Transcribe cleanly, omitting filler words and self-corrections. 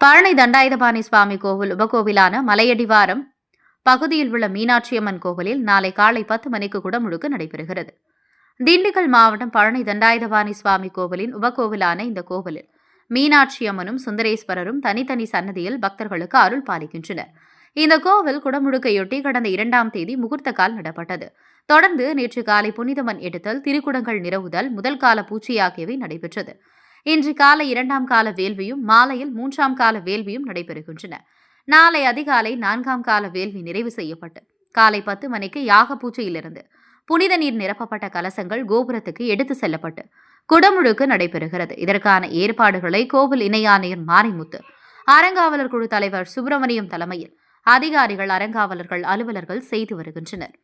பழனி தண்டாயுதபாணி சுவாமி கோவில் உபகோவிலான மலையடிவாரம் பகுதியில் உள்ள மீனாட்சியம்மன் கோவிலில் நாளை காலை 10 மணிக்கு குடமுழுக்கு நடைபெறுகிறது. திண்டுக்கல் மாவட்டம் பழனி தண்டாயுதபாணி சுவாமி கோவிலின் உபகோவிலான இந்த கோவிலில் மீனாட்சியம்மனும் சுந்தரேஸ்வரரும் தனித்தனி சன்னதியில் பக்தர்களுக்கு அருள் பாலிக்கின்றனர். இந்த கோவில் குடமுழுக்கையொட்டி கடந்த 2ஆம் தேதி முகூர்த்த கால் நடப்பட்டது. தொடர்ந்து நேற்று காலை புனிதமண் எடுத்தல், திருக்குடங்கள் நிரவுதல், முதல் கால பூஜை ஆகியவை நடைபெற்றது. இன்று காலை 2ஆம் கால வேள்வியும் மாலையில் 3ஆம் கால வேள்வியும் நடைபெறுகின்றன. நாளை அதிகாலை 4ஆம் கால வேள்வி நிறைவு செய்யப்பட்டு காலை 10 மணிக்கு யாக பூஜையிலிருந்து புனித நீர் நிரப்பப்பட்ட கலசங்கள் கோபுரத்துக்கு எடுத்து செல்லப்பட்டு குடமுழுக்கு நடைபெறுகிறது. இதற்கான ஏற்பாடுகளை கோவில் இணை ஆணையர் மாரிமுத்து, அறங்காவலர் குழு தலைவர் சுப்பிரமணியம் தலைமையில் அதிகாரிகள், அறங்காவலர்கள், அலுவலர்கள் செய்து வருகின்றனர்.